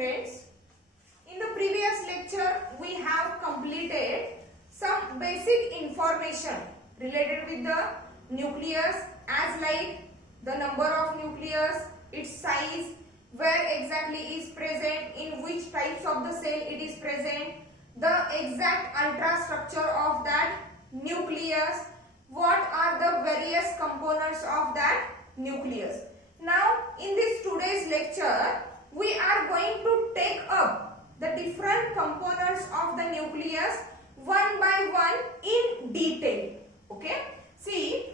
friends. In the previous lecture we have completed some basic information related with the nucleus, as like the number of nucleus, its size, where exactly is present, in which types of the cell it is present, the exact ultrastructure of that nucleus, what are the various components of that nucleus. Now in this today's lecture we are going to take up the different components of the nucleus one by one in detail. Okay, see,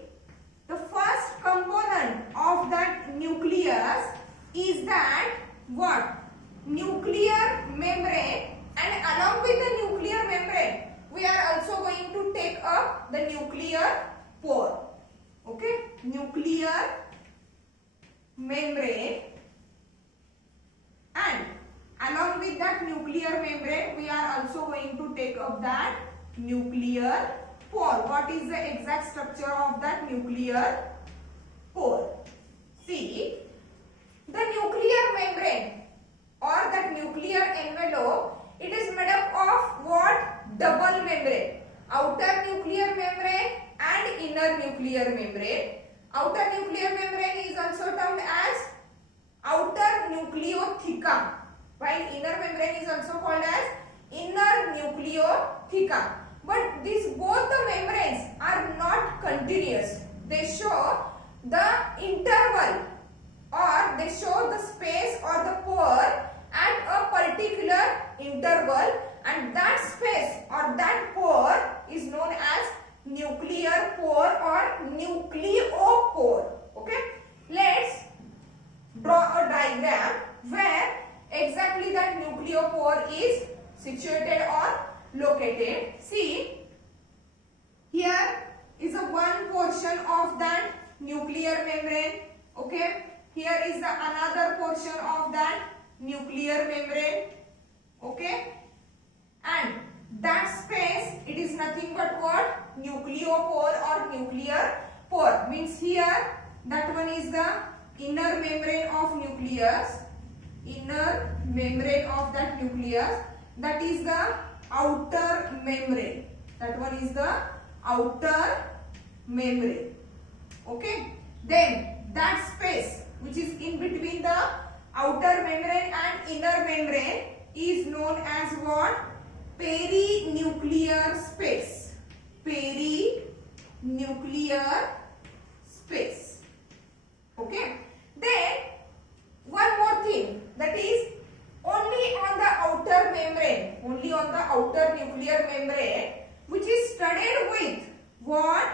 the first component of that nucleus is that what? Nuclear membrane, and along with the nuclear membrane we are also going to take up the nuclear pore. Okay, nuclear membrane, and along with that nuclear membrane we are also going to take up that nuclear pore. What is the exact structure of that nuclear pore? See, the nuclear membrane or that nuclear envelope, it is made up of what? Double membrane. Outer nuclear membrane and inner nuclear membrane. Outer nuclear membrane is also termed as outer nucleothecum, while inner membrane is also called as inner nucleothecum. But these both the membranes are not continuous. They show the interval, or they show the space or the pore at a particular interval, and that space or that pore is known as nuclear pore or nucleopore. Okay, let's draw a diagram where exactly that nucleopore is situated or located. See, here is a one portion of that nuclear membrane. Okay, here is the another portion of that nuclear membrane. Okay, and that space, it is nothing but what? Nucleopore or nuclear pore. Means here that one is the inner membrane of nucleus, inner membrane of that nucleus, that is the outer membrane. That one is the outer membrane. Okay, then that space which is in between the outer membrane and inner membrane is known as what? Perinuclear space. Perinuclear space. Okay, then one more thing, that is only on the outer membrane, only on the outer nuclear membrane, which is studded with what?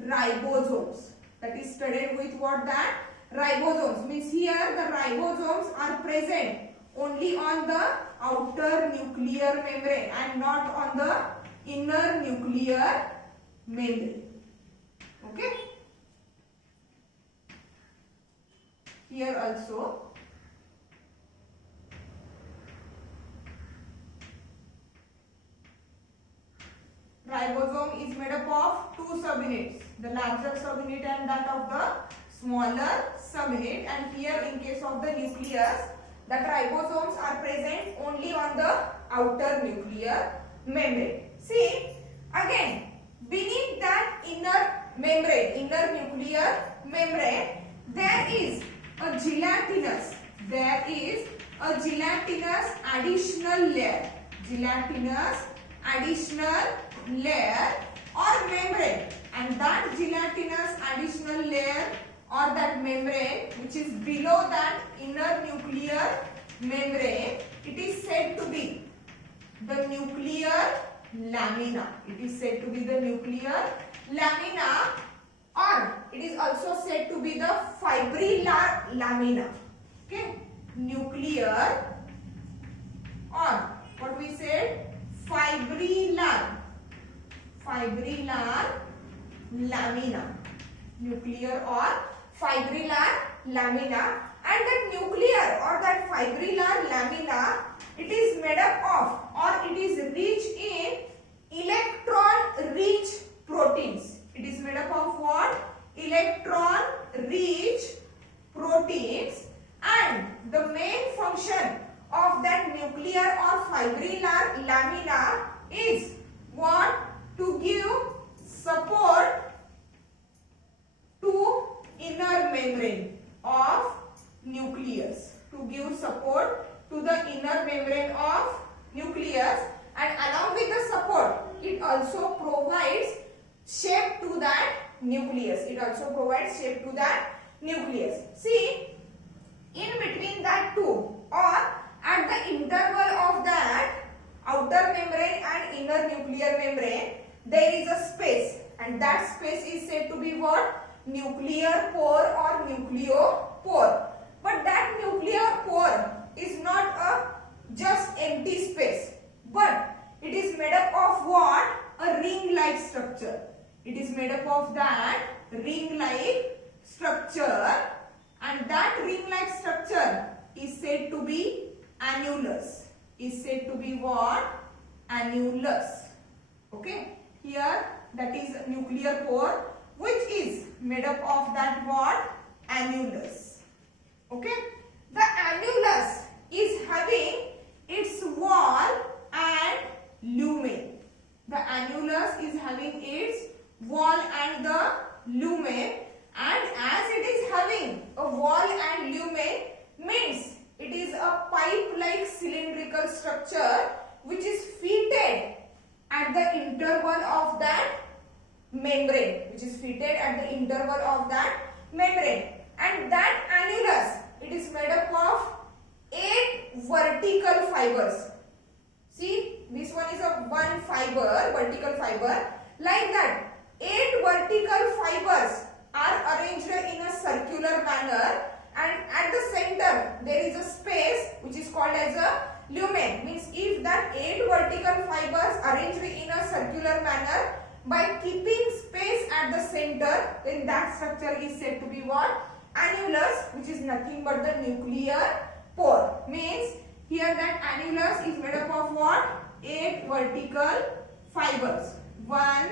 Ribosomes. That is studded with what? That ribosomes. Means here the ribosomes are present only on the outer nuclear membrane and not on the inner nuclear membrane. Okay, here also ribosome is made up of two subunits, the larger subunit and that of the smaller subunit, and here in case of the nucleus, that ribosomes are present only on the outer nuclear membrane. See, again, beneath that inner membrane, inner nuclear membrane, there is a gelatinous additional layer, gelatinous additional layer or membrane, and that gelatinous additional layer or that membrane which is below that inner nuclear membrane, it is said to be the nuclear lamina. It is said to be the nuclear lamina, or it is also said to be the fibrillar lamina. Okay, nuclear, or what we said, fibrillar lamina, nuclear or fibrillar lamina, and that nuclear or that fibrillar lamina, it is made up of, or it is rich in electron rich proteins. It is made up of what? Electron rich proteins, and the main function of that nuclear or fibrillar lamina is what? To give support to inner membrane of nucleus. To give support to the inner membrane of nucleus, and along with the support, it also provides shape to that nucleus. It also provides shape to that nucleus. See, in between that two, or at the interval of that outer membrane and inner nuclear membrane, there is a space, and that space is said to be what? Nuclear pore or nucleopore. But that nuclear pore is not a just empty space, but it is made up of what? A ring-like structure. It is made up of that ring-like structure, and that ring-like structure is said to be annulus. Is said to be what? Annulus. Okay. Here that is nuclear pore, which is made up of that what? Annulus. Okay. The annulus is having its wall and lumen. The annulus is having its wall and the lumen, and as it is having a wall and lumen, means it is a pipe-like cylindrical structure which is fitted at the interval of that membrane, and that annulus, it is made up of 8 vertical fibers. See, this one is a one fiber, vertical fiber. Like that, 8 vertical fibers are arranged in a circular manner, and at the center there is a space which is called as a lumen. Means if that 8 vertical fibers arranged in a circular manner, by keeping space at the center, then that structure is said to be what? Annulus, which is nothing but the nuclear pore. Means here that annulus is made up of what? 8 vertical fibers. 1,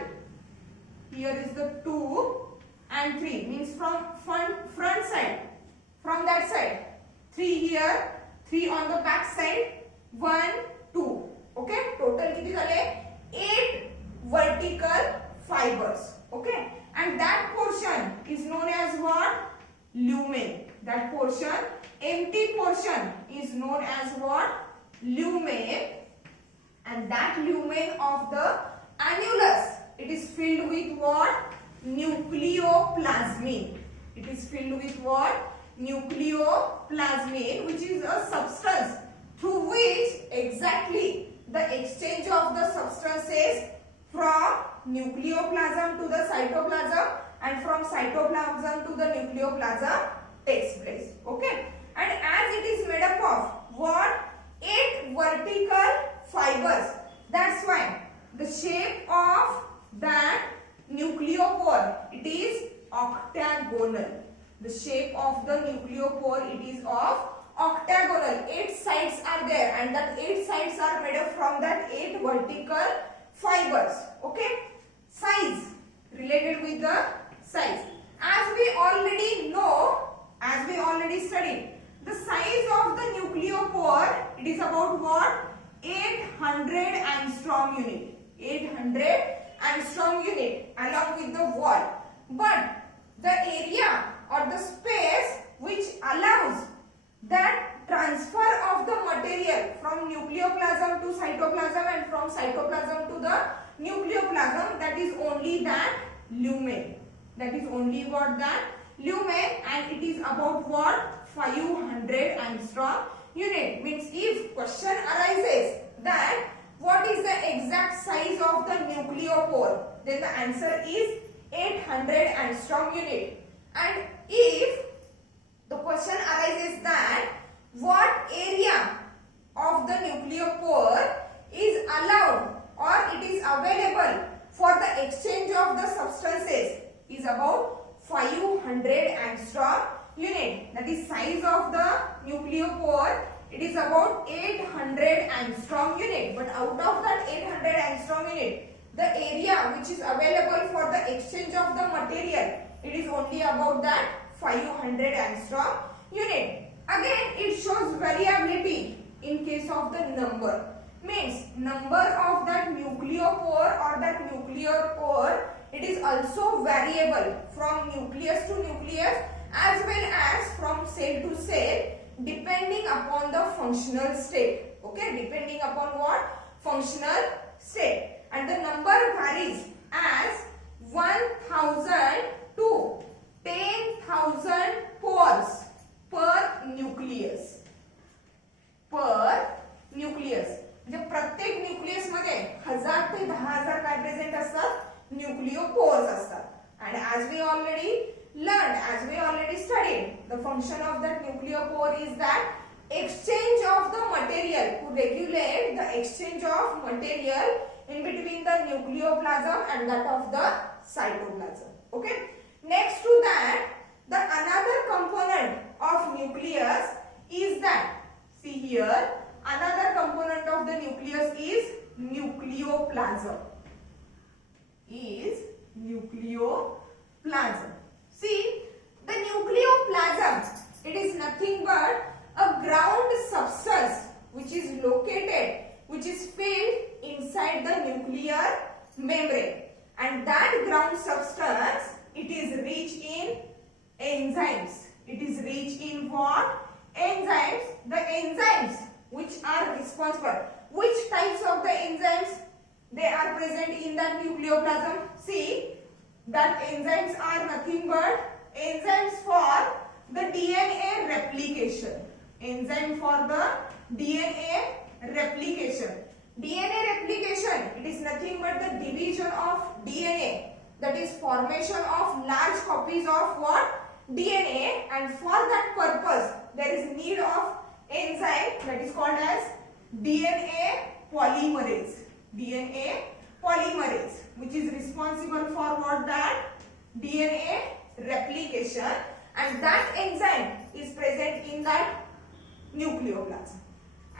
here is the 2 and 3. Means from front side, from that side. 3 here, 3 on the back side. 1, 2. Okay. Total किती झाले? 8 vertical fibers. Okay. And that portion is known as what? Lumen. That portion, empty portion, is known as what? Lumen. And that lumen of the annulus, it is filled with what? Nucleoplasmin. It is filled with what? Nucleoplasmin, which is a substance through which exactly the exchange of the substances from nucleoplasm to the cytoplasm and from cytoplasm to the nucleoplasm takes place. Okay. And as it is made up of what? 8 vertical fibers. That's why the shape of that nucleopore, it is octagonal. The shape of the nucleopore, it is of octagonal. 8 sides are there, and that 8 sides are made up from that 8 vertical fibers. Okay. Size, related with the size. As we already know, as we already studied, the size of the nucleopore, it is about what? 800 angstrom unit. 800 angstrom unit along with the wall. But the area or the space which allows that transfer of the material from nucleoplasm to cytoplasm and from cytoplasm to the nucleoplasm, that is only that lumen. That is only what? That lumen, and it is about what? 500 angstrom unit. Means if question arises that what is the exact size of the nucleopore, then the answer is 800 angstrom unit. And if the question arises that what area of the nucleopore is allowed or it is available for the exchange of the substances, is about 500 angstrom unit. That is size of the nucleopore, it is about 800 angstrom unit. But out of that 800 angstrom unit, the area which is available for the exchange of the material, it is only about that 500 angstrom unit. Again, it shows variability in of the number. Means number of that nucleopore or that nuclear core, it is also variable from nucleus to nucleus as well as from cell to cell, depending upon the functional state. Okay, depending upon what? Functional state. And the number varies as 1000 to 10,000 pores per nucleus. Per nucleus. म्हणजे प्रत्येक nucleus मध्ये 1000 ते 10000 काय present असतात? न्यूक्लियोपोर्स असतात. And as we already learned, as we already studied, the function of that nucleopore is that exchange of the material, to regulate the exchange of material in between the nucleoplasm and that of the cytoplasm. Okay. Next to that, the another component of nucleus is that, see here, another component of the nucleus is nucleoplasm. Is nucleoplasm. See, the nucleoplasm, it is nothing but a ground substance which is located, which is filled inside the nuclear membrane. And that ground substance, it is rich in enzymes. It is rich in what? Enzymes. The enzymes which are responsible. Which types of the enzymes they are present in that nucleoplasm? See, that enzymes are nothing but enzymes for the DNA replication. Enzyme for the DNA replication. DNA replication, it is nothing but the division of DNA. That is formation of large copies of what? DNA, and for that purpose there is need of enzyme that is called as DNA polymerase. DNA polymerase, which is responsible for what? That DNA replication, and that enzyme is present in that nucleoplasm.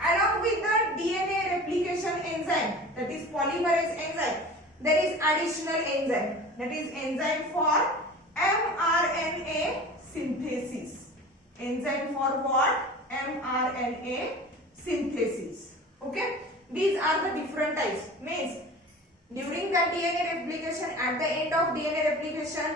Along with the DNA replication enzyme, that is polymerase enzyme, there is additional enzyme, that is enzyme for mRNA synthesis. Enzyme for what? mRNA synthesis. Okay, these are the different types. Means during the DNA replication, at the end of DNA replication,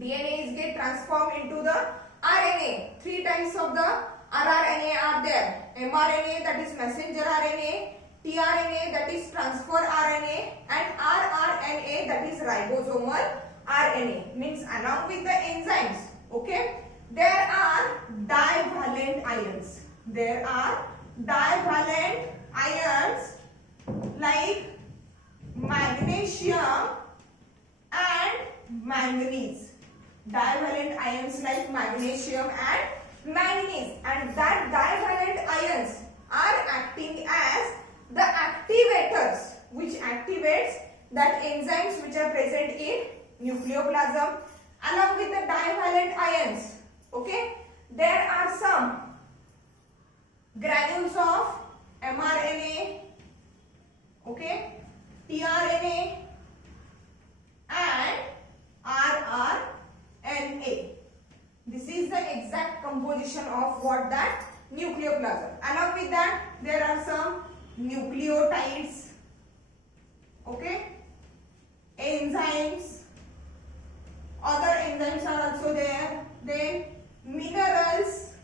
DNA is get transformed into the RNA. Three types of the rRNA are there. mRNA, that is messenger RNA, tRNA, that is transfer RNA, and rRNA, that is ribosomal RNA. Means along with the enzymes, okay, there are divalent ions. There are divalent ions like magnesium and manganese. Divalent ions like magnesium and manganese, and that divalent ions are acting as the activators which activates that enzymes which are present in nucleoplasm. Along with the divalent ions, okay, there are some granules of mRNA, okay, tRNA and rRNA. This is the exact composition of what? That nucleoplasm. Along with that, there are some nucleotides, okay, enzymes, other enzymes are also there, then minerals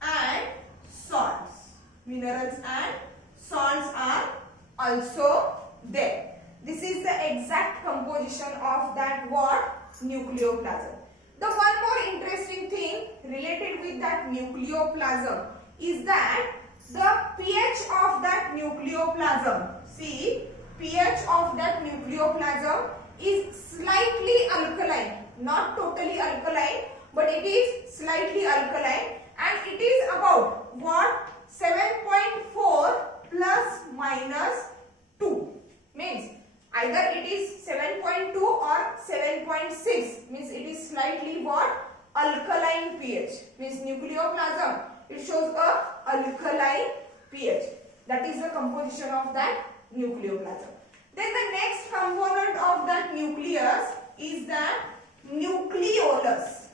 and salts. Minerals and salts are also there. This is the exact composition of that what? Nucleoplasm. The one more interesting thing related with that nucleoplasm is that the pH of that nucleoplasm. See, pH of that nucleoplasm is slightly alkaline, not totally alkaline, but it is slightly alkaline, and it is about what? 7.4 plus minus 2. Means either it is 7.2 or 7.6. Means it is slightly what? Alkaline pH. Means nucleoplasm, it shows a alkaline pH. That is the composition of that nucleoplasm. Then the next component of that nucleus is that nucleolus.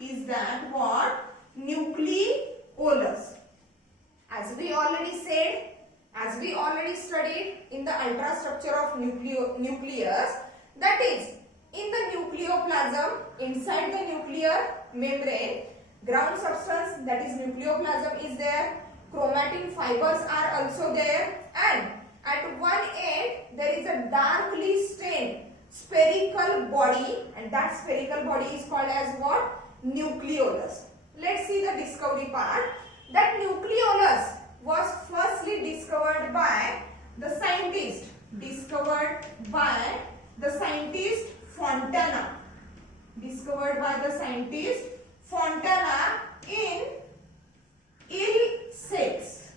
Is that what? Nucleolus. As we already said, as we already studied in the ultrastructure of nucleus, that is in the nucleoplasm, inside the nuclear membrane, ground substance, that is nucleoplasm, is there. Chromatin fibers are also there, and at one end there is a darkly stained spherical body, and that spherical body is called as what? Nucleolus. Let's see the discovery part. That nucleolus was firstly discovered by the scientist Fontana. Discovered by the scientist Fontana in eel cells.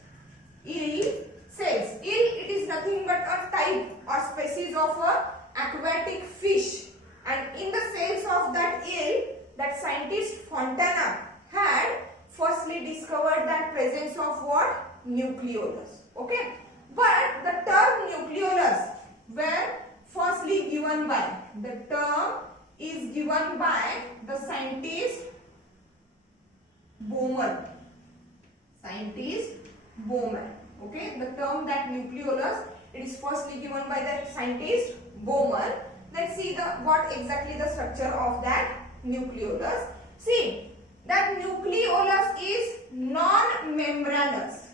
Eel, it is nothing but a type or species of a aquatic fish, and in the cells of that eel, that scientist Fontana had firstly discovered that presence of what? Nucleolus. Okay, but the term nucleolus were firstly given by, the term is given by the scientist Bowman. Okay, the term that nucleolus, it is firstly given by the scientist Bowman. Let's see what exactly the structure of that nucleolus. See, that nucleolus is non-membranous.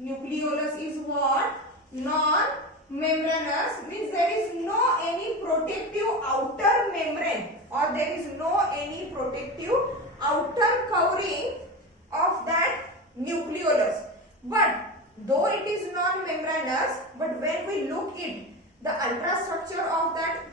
Nucleolus is what? Non-membranous, means there is no any protective outer membrane, or there is no any protective outer covering of that nucleolus. But though it is non-membranous, but when we look at the ultrastructure of that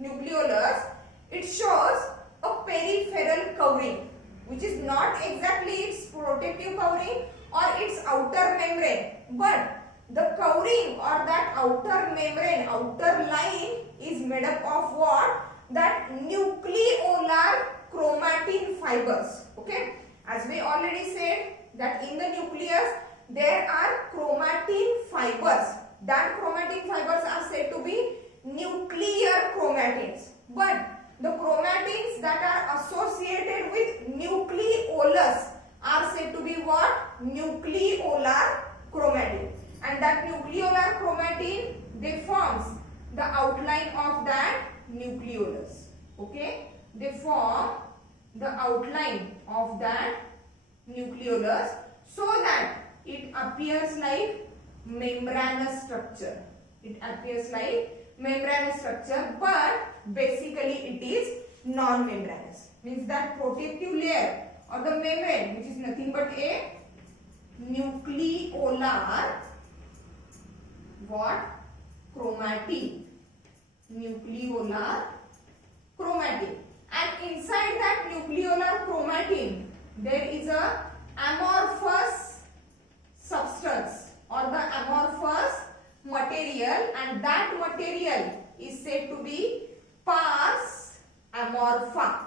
nucleolus, it shows a peripheral covering, which is not exactly its protective covering or its outer membrane, but the covering or that outer membrane, outer line is made up of what? That nucleolar chromatin fibers. Okay, as we already said that in the nucleus there are chromatin fibers. That chromatin fibers are said to be nuclear chromatins, but the chromatins that are associated with nucleolus are said to be what? Nucleolar chromatin. And that nucleolar chromatin, they forms the outline of that nucleolus. Okay, they form the outline of that nucleolus so that it appears like membranous structure. It appears like membranous structure, but basically it is non-membranous. Means that protective layer or the membrane, which is nothing but a nucleolar what? Chromatin. Nucleolar chromatin. And inside that nucleolar chromatin, there is a amorphous substance or the amorphous material, and that material is said to be pars amorpha.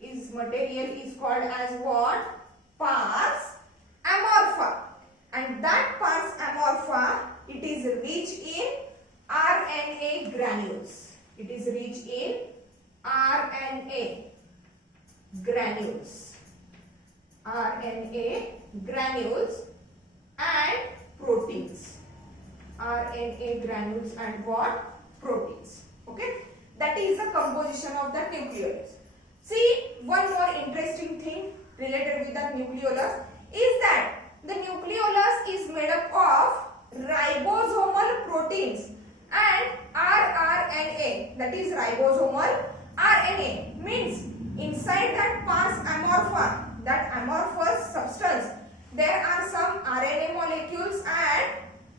Is material is called as what? Pars amorpha. And that pars amorpha, it is rich in RNA granules. It is rich in RNA granules. RNA granules and proteins. RNA granules and what? Proteins. Okay, that is the composition of the nucleolus. See, one more interesting thing related with that nucleolus is that the nucleolus is made up of ribosomal proteins and rRNA, that is ribosomal RNA. Means inside that pars amorpha, that amorphous substance, there are some RNA molecules and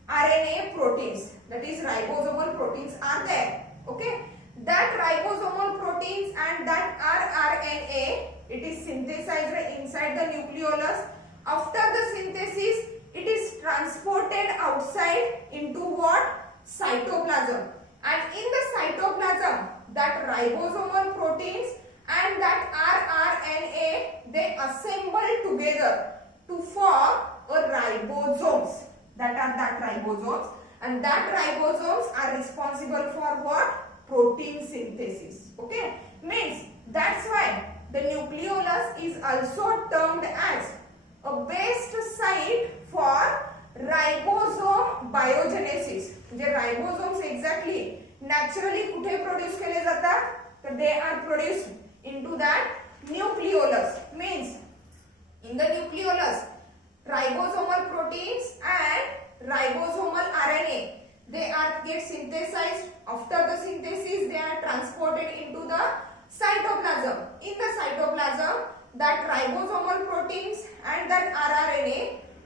RNA proteins, that is ribosomal proteins are there. Okay, that ribosomal proteins and that rRNA, it is synthesized inside the nucleolus. After the synthesis, it is transported outside into what? Cytoplasm. And in the cytoplasm, that ribosomal proteins and that rRNA, they assemble together to form a ribosomes. That ribosomes, and that ribosomes are responsible for what? Protein synthesis. Okay, means that's why the nucleolus is also termed as a best site for naturally कुठे produce केले जातात, तर they are produced into that nucleolus. Means in the nucleolus ribosomal proteins and ribosomal RNA, they are get synthesized. After the synthesis they are transported into the cytoplasm. In the cytoplasm that ribosomal proteins and that rRNA,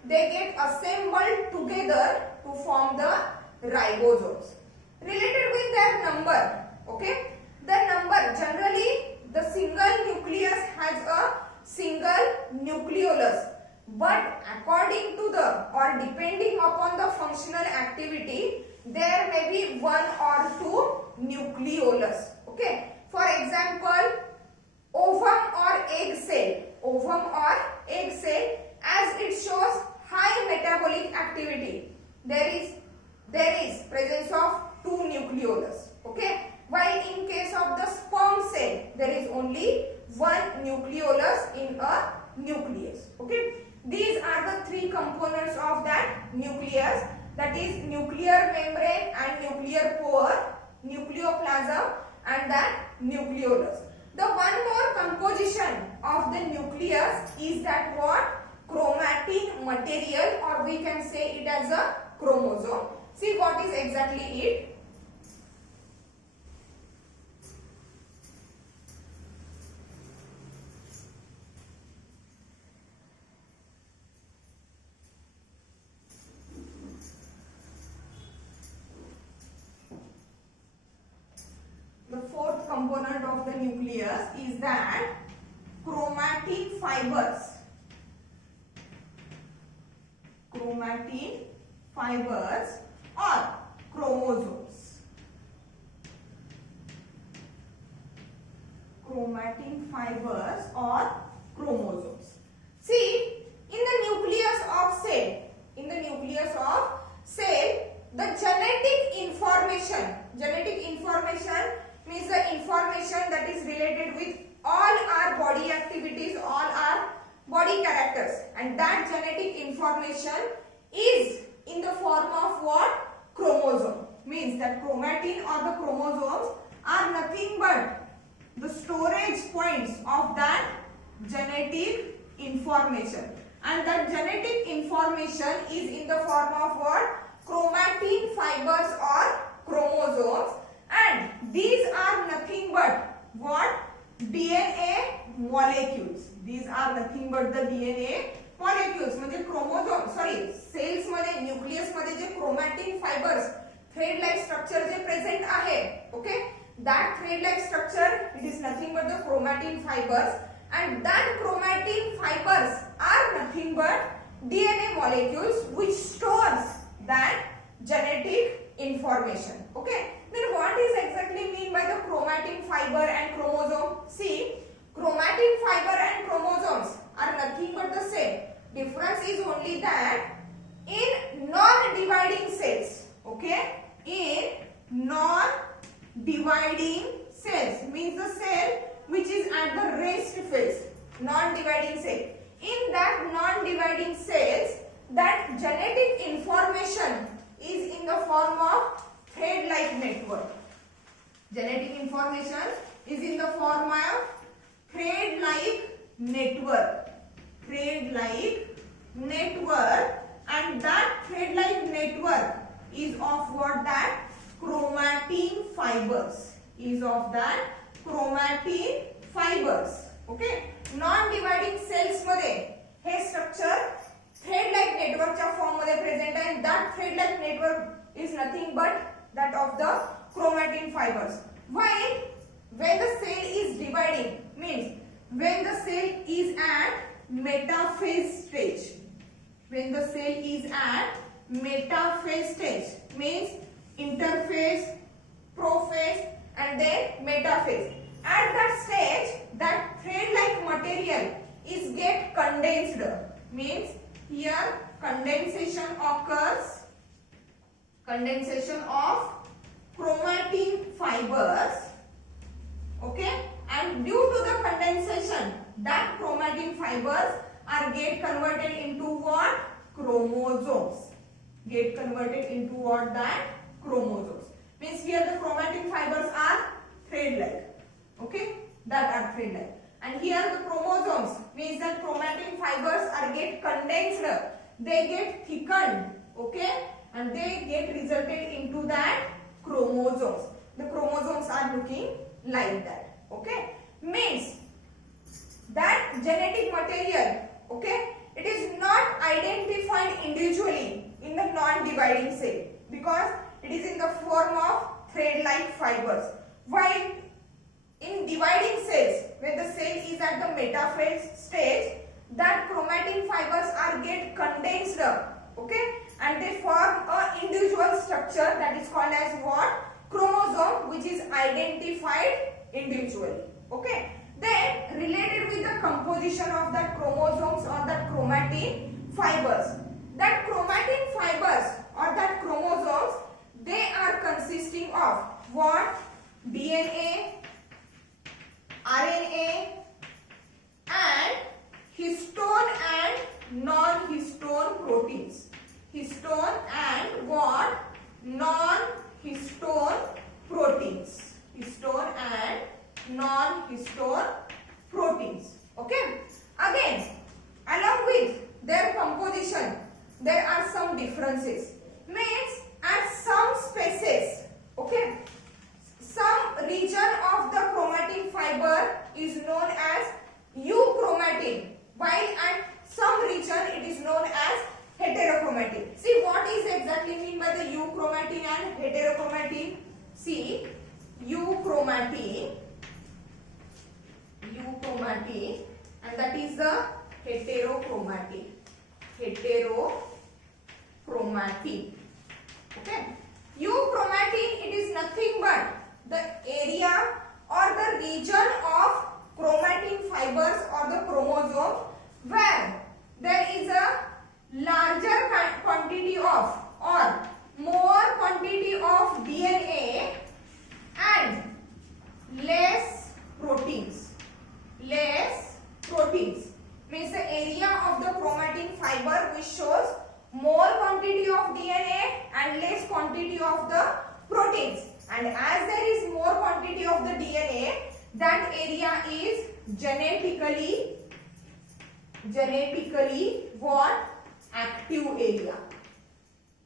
they get assembled together to form the ribosomes. Related with their number, okay, the number generally the single nucleus has a single nucleolus, but according to the or depending upon the functional activity there may be one or two nucleolus. Okay, for example ovum or egg cell, ovum or egg cell, as it shows high metabolic activity, there is presence of two nucleolus. Okay, while in case of the sperm cell there is only one nucleolus in a nucleus. Okay, these are the three components of that nucleus, that is nuclear membrane and nuclear pore, nucleoplasm and that nucleolus. The one more composition of the nucleus is that what, chromatin material, or we can say it as a chromosome. See what is exactly it. The fourth component of the nucleus is that chromatin fibers. Chromatin fibers or chromosomes. Chromatin fibers or chromosomes. See, in the nucleus of cell, the genetic information means the information that is related with all our body activities, all our body characters, and that genetic information is in the form of what, chromosome. Means that chromatin or the chromosomes are nothing but the storage points of that genetic information, and that genetic information is in the form of what, chromatin fibers or chromosomes, and these are nothing but what, DNA molecules. These are nothing but the DNA molecules. म्हणजे chromosome cells मध्ये, nucleus मध्ये जे chromatin fibres thread like structure जे present आहे, okay, that thread like structure, it is nothing but the chromatin fibers, and that chromatin fibers are nothing but DNA molecules which stores that genetic information. Okay, then what is exactly mean by the chromatin fiber and chromosome? See, chromatin fiber and chromosomes are nothing but the same. Difference is only that in non-dividing cells, okay, in non-dividing cells means the cell which is at the rest phase, non-dividing cell. In that non-dividing cells, that genetic information is in the form of thread-like network. Genetic information is in the form of thread-like network. Thread-like network, and that thread-like network is of what, that chromatin fibers. Is of that chromatin fibers. Okay. Non-dividing cells मध्ये हे structure thread-like network च्या form मध्ये present आहे, and that thread-like network is nothing but that of the chromatin fibers. While when the cell is dividing, means when the cell is at metaphase stage, when the cell is at metaphase stage means interphase, prophase and then metaphase. At that stage, that thread-like material is get condensed. Means here condensation occurs, condensation of chromatin fibers, okay, and due to the condensation, that chromatin fibers are get converted into what, chromosomes. Get converted into what, that chromosomes. means here the chromatin fibers are thread-like. Okay, that are thread-like. And here the chromosomes means that chromatin fibers are get condensed, they get thickened, okay, and they get resulted into that chromosomes. The chromosomes are looking like that. Okay, means that genetic material, okay, it is not identified individually in the non-dividing cell because it is in the form of thread-like fibers. While in dividing cells, when the cell is at the metaphase stage, that chromatin fibers are get condensed, okay, and they form a individual structure that is called as what? Chromosome, which is identified individually. Okay. Then related with the composition of that chromosomes or that chromatin fibers, that chromatin fibers or that chromosomes, they are consisting of what? DNA, RNA and histone and non-histone proteins. Histone and what? Non-histone proteins. Histone and non-histone proteins. Okay. Again, along with their composition, there are some differences. Means at some spaces, okay, some region of the chromatin fiber is known as euchromatin, while at some region it is known as heterochromatin. See what is exactly mean by the euchromatin and heterochromatin? See, euchromatin, and that is the heterochromatin. Okay. Euchromatin, it is nothing but the area or the region of chromatin fibers or the chromosome where there is a larger quantity of or more quantity of DNA and less proteins. Means the area of the chromatin fiber which shows more quantity of DNA and less quantity of the proteins. And as there is more quantity of the DNA, that area is genetically what? Active area.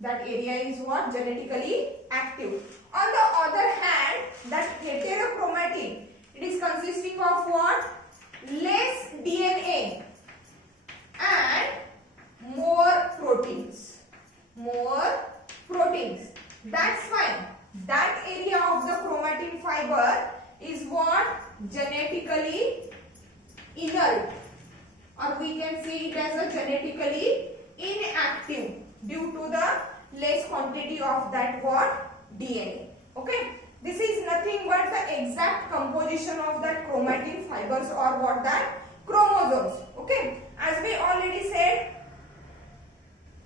That area is what? Genetically active. On the other hand, that heterochromatin, it is consisting of what? Less DNA and more proteins. That's why that area of the chromatin fiber is what? Genetically inert, or we can say it as a genetically inactive due to the less quantity of that what? DNA. Okay. This is nothing but the exact composition of that chromatin fibers or what? That chromosomes. Okay. As we already said,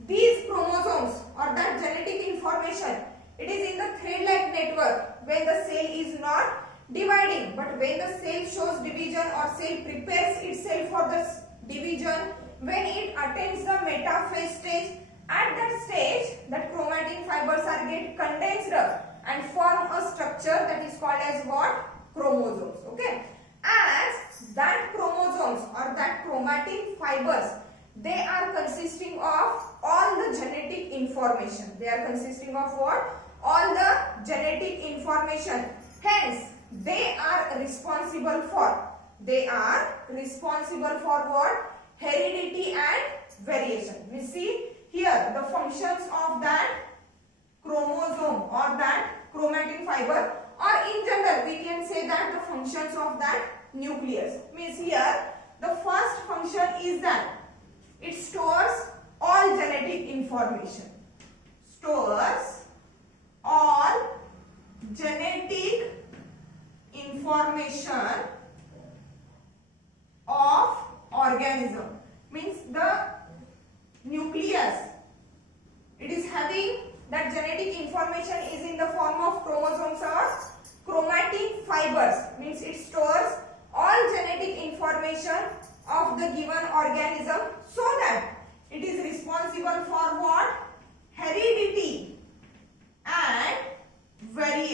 these chromosomes or that genetic information, it is in the thread-like network when the cell is not dividing. But when the cell shows division or cell prepares itself for the division, when it attains the metaphase stage, at that stage, that chromatin fibers are get condensed and form a structure that is called as what? Chromosomes. Okay. As that chromosomes or that chromatin fibers, they are consisting of all the genetic information. They are consisting of what? All the genetic information. Hence, they are responsible for what? Heredity and variation. We see here the functions of that chromosome or that chromatin fiber, or in general we can say that the functions of that nucleus. Means here the first function is that it stores all genetic information. Stores all genetic information of organism. Means the nucleus, it is having that genetic information is in the form of chromosomes or chromatin fibers. Means it stores all genetic information of the given organism so that it is responsible for what? Heredity and variation.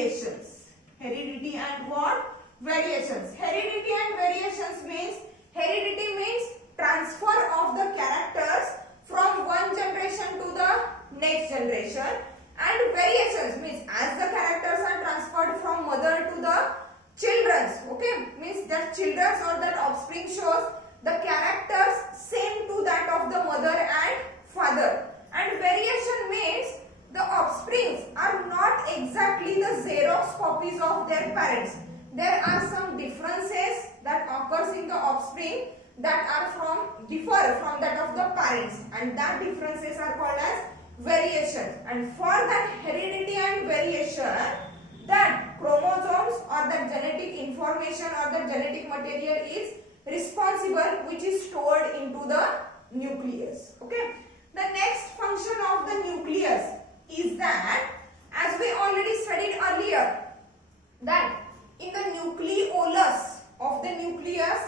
lines, and that differences are called as variations. And for that heredity and variation, that chromosomes or that genetic information or the genetic material is responsible, which is stored into the nucleus. Okay. The next function of the nucleus is that, as we already studied earlier, that in the nucleolus of the nucleus,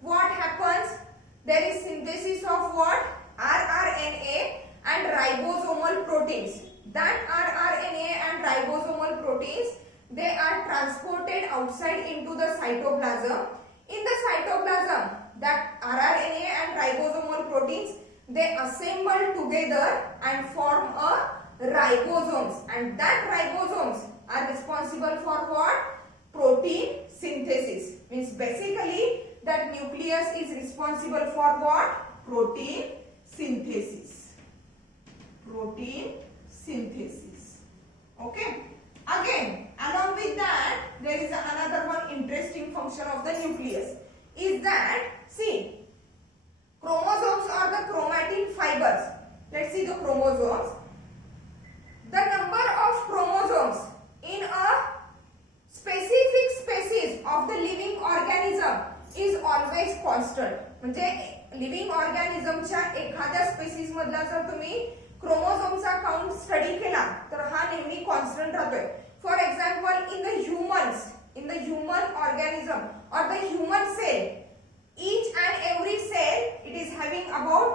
what happens? There is synthesis of what? rRNA and ribosomal proteins. That rRNA and ribosomal proteins, they are transported outside into the cytoplasm. In the cytoplasm, that rRNA and ribosomal proteins, they assemble together and form a ribosomes, and that ribosomes are responsible for what? Protein synthesis. Means basically that nucleus is responsible for what? Protein synthesis. Protein synthesis. Okay. Again, along with that, there is another one interesting function of the nucleus. Is that, see, chromosomes are the chromatin fibers. Let's see the chromosomes. The number of chromosomes in a specific species of the living organism is always constant. म्हणजे living ऑर्गॅनिझमच्या एखाद्या spaces मधला जर तुम्ही क्रोमोझोमचा count study केला तर हा नेहमी constant राहतोय. For example, in the human organism or the human cell, each and every cell, it is having about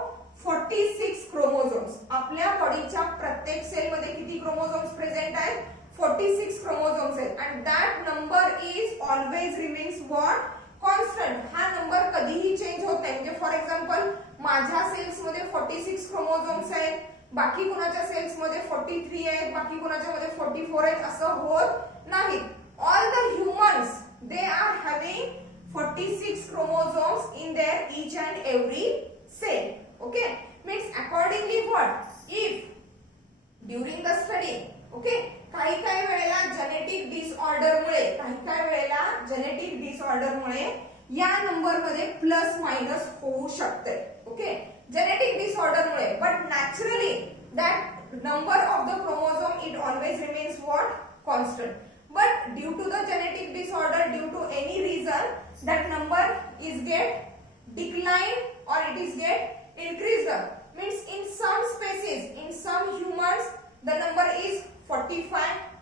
46 chromosomes. आपल्या बॉडीच्या प्रत्येक सेल मध्ये किती क्रोमोझोम्स प्रेझेंट आहेत? 46 chromosomes आहेत. And that number is always remains what? Constant. हा number कधीही change होत नाही. म्हणजे फॉर एक्झाम्पल, माझ्या सेल्स मध्ये 46 chromosomes आहेत, बाकी कुणाच्या सेल्स मध्ये 43 आहेत, बाकी कुणाच्या मध्ये 44 आहेत, असं होत नाही. All the humans, they are having 46 chromosomes in their each and every cell. Okay, means accordingly what? If during the study, okay, काही वेळेला जेनेटिक डिसऑर्डर मुळे या नंबर मध्ये प्लस मायनस होऊ शकते. Okay, genetic disorder Mule, but naturally that number of the chromosome, it always remains what? Constant. But due to the genetic disorder, due to any reason, that number is get declined or it is get increased. Means in some species, in some humans, the number is 45.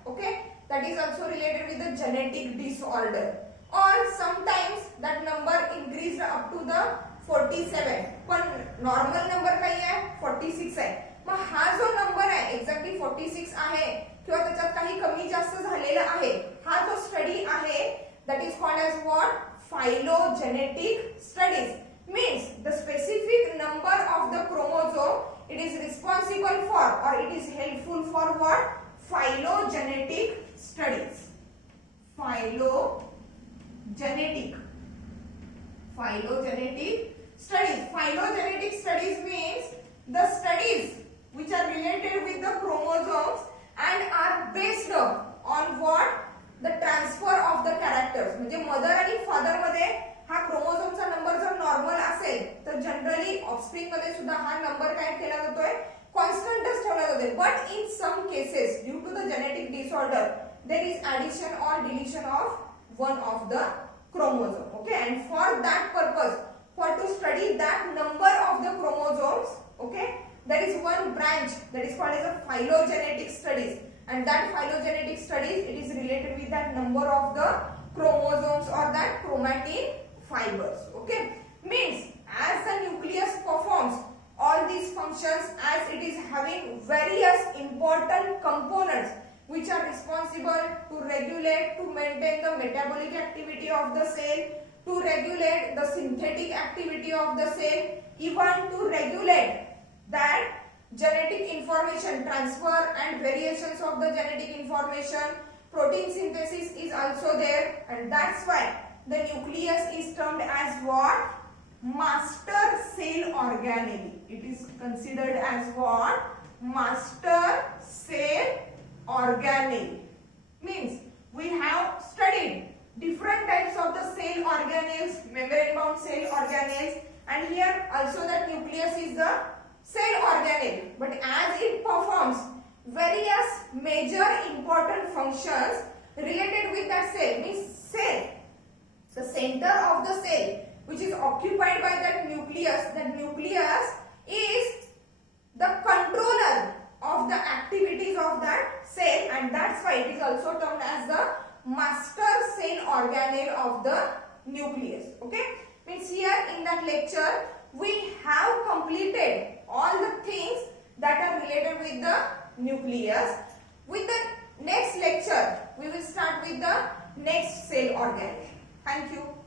Okay, that is also related with the genetic disorder. Or sometimes that number increased up to the 47. पण normal number काय आहे? 46 आहे. मग हा जो number आहे exactly 46 आहे किंवा त्याच्यात काही कमी जास्त झालेला आहे, हा जो स्टडी आहे that is called as what? Phylogenetic studies. Means the specific number of the chromosome, it is responsible for or it is helpful for what? Phylogenetic studies. Phylogenetic studies. Phylogenetic studies means the studies which are related with the chromosomes and are based on what? The transfer of the characters. म्हणजे mother आणि father मध्ये हा क्रोमोझोमचा number जर normal असेल तर generally offspring मध्ये सुद्धा हा नंबर काय केला जातोय? कॉन्स्टंटच ठेवला जातोय. But in some cases due to the genetic disorder there is addition or deletion of one of the chromosome. Okay, and for that purpose, for to study that number of the chromosomes, okay, there is one branch that is called as a phylogenetic studies, and that phylogenetic studies, it is related with that number of the chromosomes or that chromatin fibers. Okay, means as the nucleus performs all these functions, as it is having various important components which are responsible to regulate, to maintain the metabolic activity of the cell, to regulate the synthetic activity of the cell, even to regulate that genetic information transfer and variations of the genetic information. Protein synthesis is also there, and that's why the nucleus is termed as what? Master cell organelle. It is considered as what? Master cell organelle. Means we have studied different types of the cell organelles, membrane bound cell organelles, and here also that nucleus is the cell organelle, but as it performs various major important functions related with that cell, means cell, the center of the cell which is occupied by that nucleus is the controller of the activities of that cell, and that's why it is also termed as the master cell organelle of the nucleus. Okay, means here in that lecture we have completed all the things that are related with the nucleus. With the next lecture we will start with the next cell organelle. Thank you.